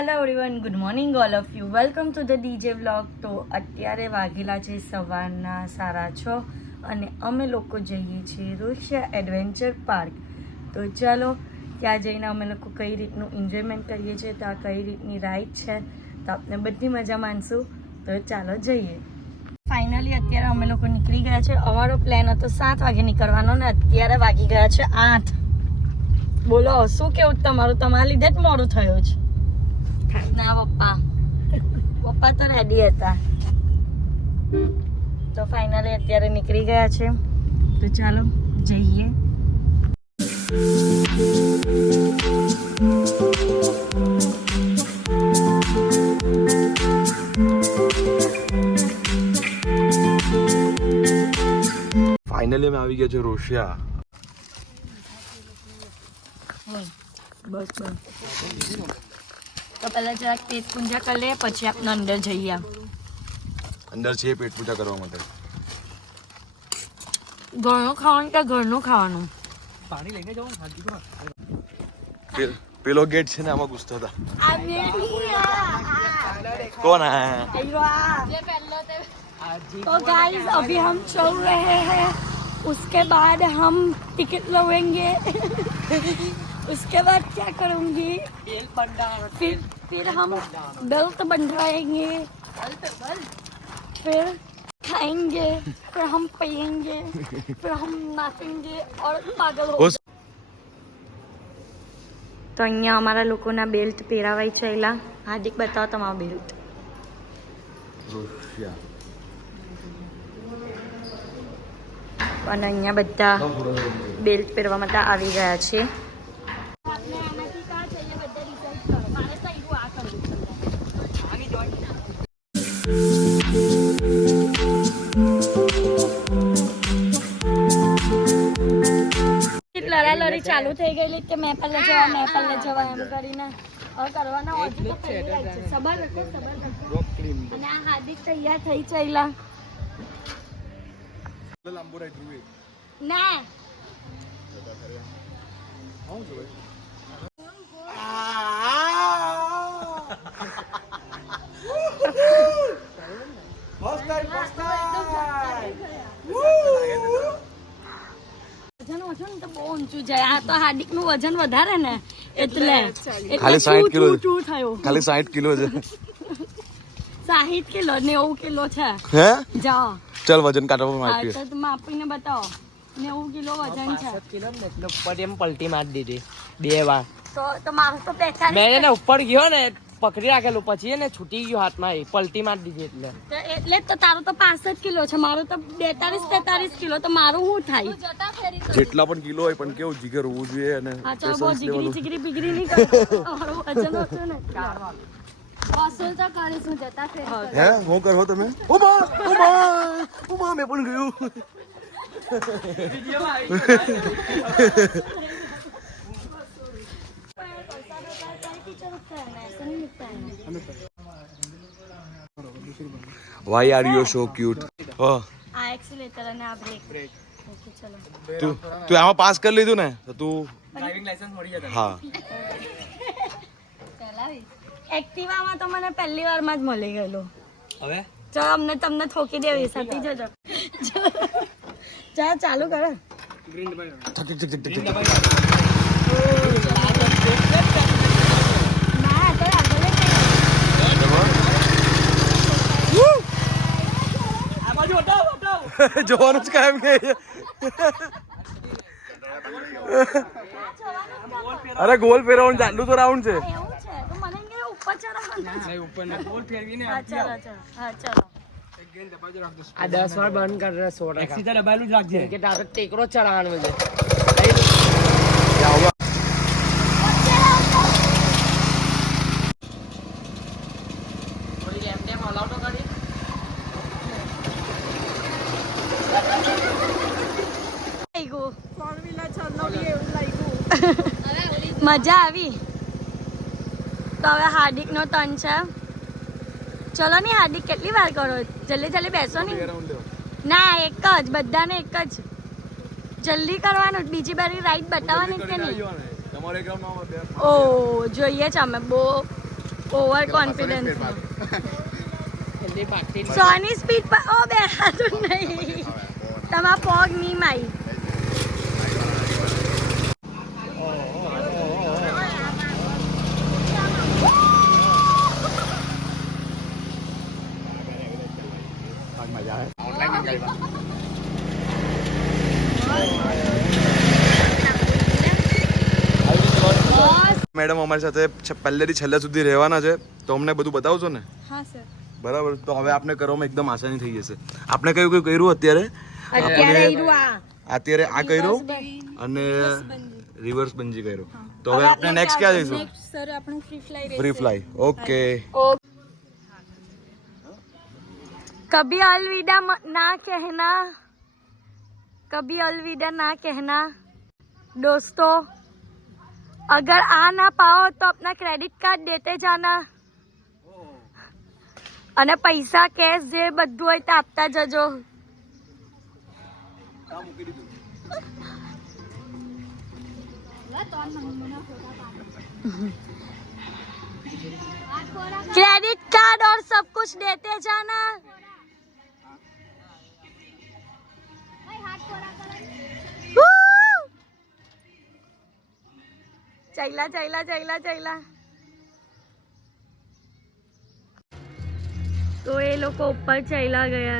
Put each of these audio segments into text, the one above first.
Hello everyone, good morning all of you. Welcome to the DJ vlog. તો અત્યારે વાગેલા છે સવારના 6:30 અને અમે લોકો જઈએ છીએ રોશિયા એડવેન્ચર પાર્ક. તો ચાલો ત્યાં જઈને અમે લોકો કઈ રીતનું એન્જોયમેન્ટ કરીએ છીએ, ત્યાં કઈ રીતની રાઈડ છે, તો આપણે બધી મજા માણશું. તો ચાલો જઈએ. ફાઇનલી અત્યારે અમે લોકો નીકળી ગયા છે. અમારો પ્લાન હતો 7 વાગે નીકળવાનો ને અત્યારે વાગી ગયા છે 8. બોલો શું કેવું તમારું? તમારા લીધે જ મોડું થયું છે. ના પપ્પા તો રેડી હતા. તો ફાઇનલી અત્યારે નીકળી ગયા છે. તો ચાલો જઈએ. ફાઇનલી અમે આવી ગયા છે રોશિયા. બસ તો પહેલા જરાક પેટ પૂજા કરી લે, પછી આપણે અંદર જઈએ. અંદર છે પેટ પૂજા કરવા માટે. ઘરનું ખાવાનું કે ઘરનું ખાવાનું? પાણી લઈને જાઓ. પેલો ગેટ છે ને, આમાં ઘૂસતા હતા. કોણ तो गाइस अभी हम चल रहे हैं. उसके बाद हम टिकट लगेंगे. उसके बाद क्या करूँगी? फिर हम बेल्ट बनवाएंगे, फिर खाएंगे, फिर हम पिएंगे, फिर हम नाचेंगे और पागल हो. તો અહીંયા અમારા લોકોના બેલ્ટ પહેરાવાય ચાલ્યા. હાર્દિક બતાવો તમારો બેલ્ટ. રોશિયા. અને અહીંયા બધા બેલ્ટ પહેરવા માટે આવી ગયા છે. લડાલડી ચાલુ થઈ ગયેલી કે મેં પહેલે જવા એમ કરીને હવે કરવાના હોય તો પહેલી વાત છે. સબર રાખો. અને આ હાર્દિક તૈયાર થઈ ચાલ્યા. ના વજન ઓછું ને તો બહુ ઊંચું જાય. આ તો હાર્દિક નું વજન વધારે ને એટલે ખાલી 60 કિલો થયો. ખાલી 60 કિલો છે. 60 કિલો 90 કિલો છે. હે જાઓ ચલ વજન કાઢવા માંગીએ. તો માપીને બતાવો. 90 કિલો વજન છે. ઉપર એમ પલટી મારી દીધી 2 વાર. તો મારું તો 45. મેં એને ઉપર ગયો ને પકડી રાખેલું, પછી એને છૂટી ગયું હાથમાં, એ પલટી મારી દીધી. એટલે તો તારું તો 65 કિલો છે, મારું તો 42-43 કિલો. તો મારું શું થાય? જેટલા પણ કિલો હોય પણ કેવું જીગર હોવું જોઈએ અને હા ચાલો બહુ જીગરી નહીં કરો. મારું વજન ઓછું ને વસૂલ તો કરીશું જતા ફેરી. હે હું કરો તમે? ઉમા મેં પણ ગયું. Why are you so cute? આ એક્સિલેટર અને આ બ્રેક. ઓકે ચલો. તું આમાં પાસ કરી લીધું ને તો તું ડ્રાઇવિંગ લાયસન્સ મળી જશે. હા. એક્ટિવામાં તો મને પહેલી વારમાં જ મળી ગયેલું. હવે ચાલો તમને થોકી દેવી સતી જજો. ચાલ ચાલુ કરો. ગ્રીન દબાઈ. ના તો આગળ આ બાજુ હટાવ. જોવાનું જ કાયમ કે અરે ગોલ ફેરવવાનું ચાલુ તો રાઉન્ડ છે. એવું છે તો મને કે ઉપર ચડવાનું. ઉપર ને ગોલ ફેરવીને હા ચાલો. આ 10 વાર બંધ કર 100%. એક્સિટર દબાયેલું જ રાખજે કે તારે ટેકરો ચડાવવાનો છે. થોડી એમ હલાવ તો કરી. મજા આવી. તો હવે હાર્દિક નો ટર્ન છે. ચલો ની હાર્દિક, કેટલી વાર કરો? જલ્દી બેસો ની. ના એક જ, બધાને એક જ. જલ્દી કરવાનું, બીજી બારી રાઈડ બતાવવાની કે નહીં? ઓ જોઈએ છે અમે બહુ ઓવર કોન્ફિડન્સ જલ્દી ભાગતી નહીં. 100 ની સ્પીડ પર ઓ બેઠાતું નહીં તમારા પગ ની માઈ મેડમ અમારી સાથે પહેલેથી છેલ્લે સુધી રહેવાના છે તો અમને બધું બતાવશો ને? હા સર બરાબર, તો હવે આપણે કરવામાં એકદમ આસાની થઈ જશે. આપણે કયું કયું કર્યું અત્યારે? અત્યારે આ કર્યું અને રિવર્સ બંજી કર્યું. તો હવે આપણે નેક્સ્ટ ક્યાં જઈશું? સર આપણે ફ્રી ફ્લાય. ઓકે. कभी अलविदा ना कहना, कभी अलविदा ना कहना दोस्तों. अगर आ ना पाओ तो अपना क्रेडिट कार्ड देते जाना અને પૈસા કેશ જે બધું હોય તે આપતા જજો. क्रेडिट कार्ड और सब कुछ देते जाना. चैला चैला चैला चैला. तो ये लोग ऊपर चला गया.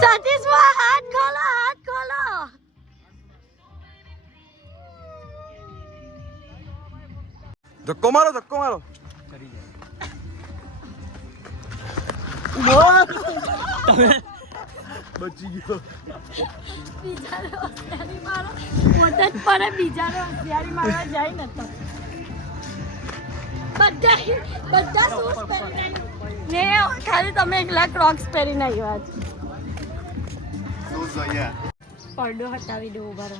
सतीश वो हाथ खोलो, हाथ खोलो. ધક્કો મારો, ધક્કો મારો. બચી ગયો. બીજાને હોશિયારી મારો પોતે જ પડે, બીજાને હોશિયારી મારવા જાય ને તો બધા શૂઝ પહેરીને ને ખાલી તમે એકલા ક્રોક્સ પહેરીને આવ્યા છો. પડદો હટાવી દો, ઉભા રહો.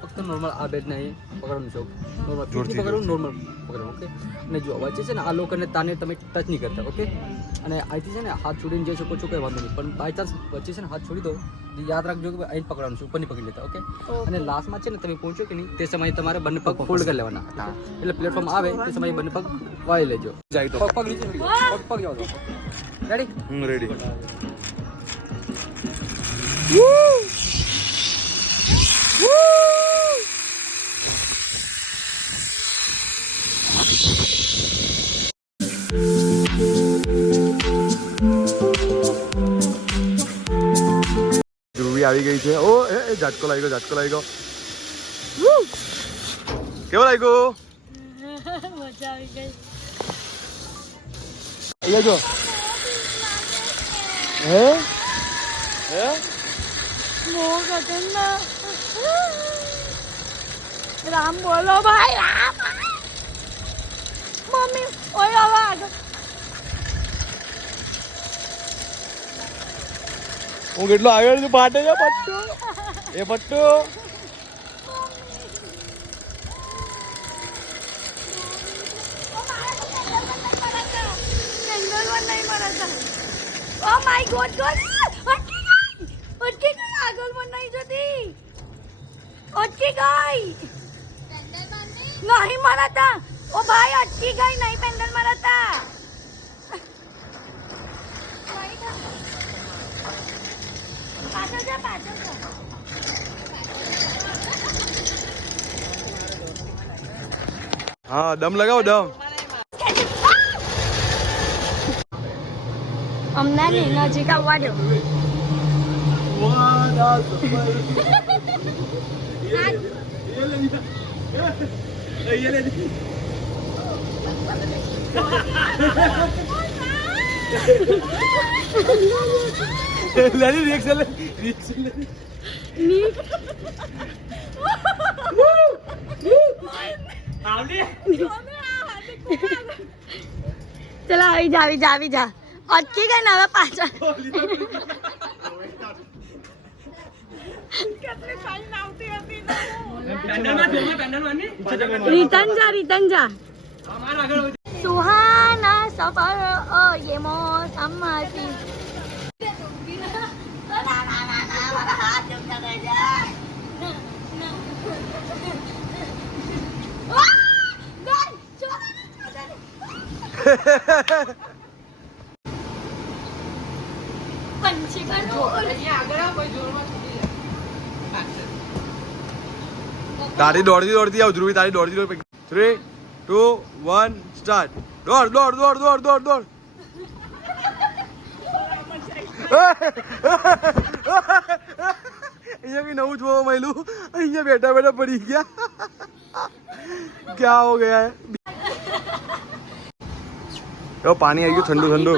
ફક્ત નોર્મલ આ બેડ નહીં પકડવાનું છે. નોર્મલ જોરથી પકડવાનું, નોર્મલ પકડવાનું. ઓકે, અને જો વચ્ચે છે ને આ લોકોને તાને તમે ટચ નહીં કરતા. ઓકે, અને અહીંથી છે ને હાથ છોડીને જઈ શકો છો, કંઈ વાંધો નહીં. પણ બાય ચાન્સ વચ્ચે છે ને હાથ છોડી દો, યાદ રાખજો કે અહીં પકડવાનું છે, ઉપર નહીં પકડી લેતા. ઓકે, અને લાસ્ટમાં છે ને તમે પહોંચો કે નહીં તે સમયે તમારે બંને પગ ફોલ્ડ કરી લેવાના. એટલે પ્લેટફોર્મ આવે તે સમયે બંને પગ વાળી લેજો. જાય તો પગ નીચે પગ જાઓ. રેડી? હું રેડી. ધ્રુવી આવી ગઈ છે. ઓ એ ઝટકો લાગી ગયો, ઝટકો લાગી ગયો. કેવો લાગ્યો? મજા આવી ગઈ. અહીંયા જો. હે હે બહુ ખતરનાક. રામ બોલો ભાઈ, રામ. મમ્મી ઓય હવે આગળ. હું કેટલો આગળ છું, પાટે છે પટ્ટુ. એ pattu Oh my God, God! અટકી ગઈ, આગળ પણ નહીં જતી. અટકી ગઈ. નહીં મરાતા. ઓ ભાઈ અટકી ગઈ, નહીં પેન્ડલ મરાતા. પાછળ જા, પાછળ જા. હા, દમ લગાવો, દમ. અમને નહીં, નજીક આવવા દો. ચલો આવી જા, આવી જા, આવી જા. અટકી ગઈ ને હવે પાછળ. રિટર્ન જા, રિટર્ન જા. oyemonos amati. पंछी का ढोल તારી દોડતી આવ ધ્રુવી, તારી દોડતી 3 2 1 સ્ટાર્ટ. દોડ દોડ દોડ દોડ દોડ દોડ. અહીંયા કઈ નવું જોવા મળ્યું. અહીંયા બેઠા બેઠા પડી ગયા. ક્યાં હો ગયા હે? પાણી આવી ગયું ઠંડુ ઠંડુ.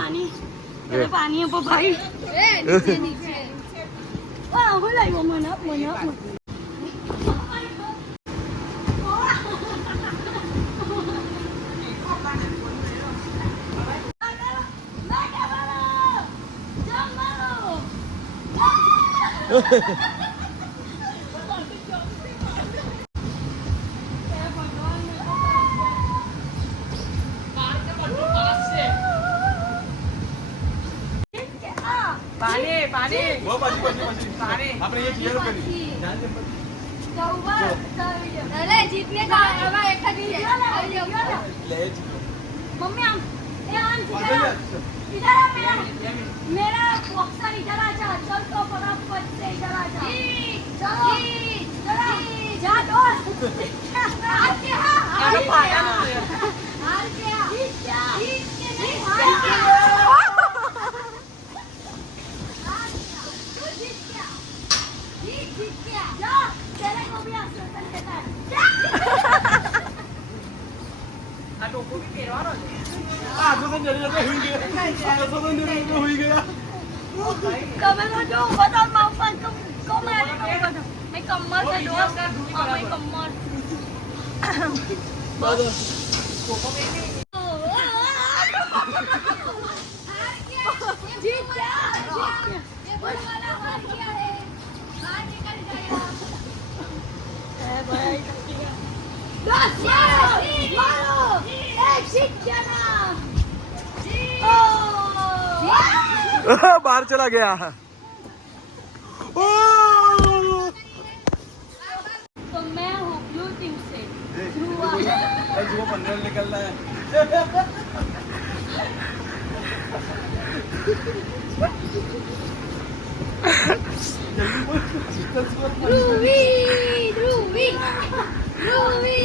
पानी है भाई हो लाइव मन આપણે ये शेयर કરી. अरे जीतने का हवा एक मम्मी इधर आ मेरा बॉक्सर इधर आ जा. चल तो फटाफट से इधर आ जा. चलो जा दोस्त. हार के हार बाहर चला गया. तो मैं हूँ ब्लू टीम से जो 15 निकल रहा है. ध्रुवी ध्रुवी ध्रुवी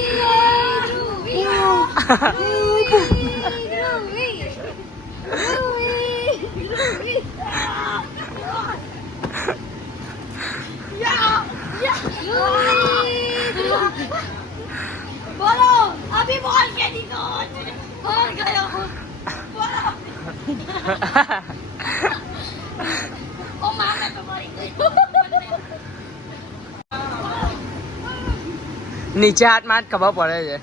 ध्रुवी बोलो अभी बॉल के दिखो हार गया हूँ बोलो ओ माँ मैं तो मरी गई નીચે હાથ માં ખબર પડે છે.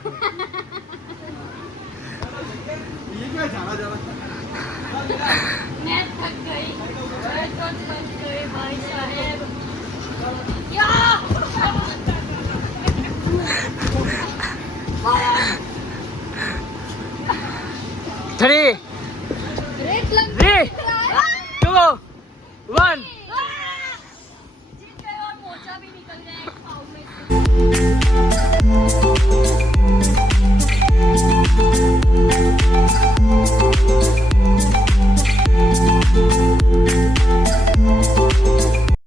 मैं थक गई मैं तो थक गई भाई साहब या 3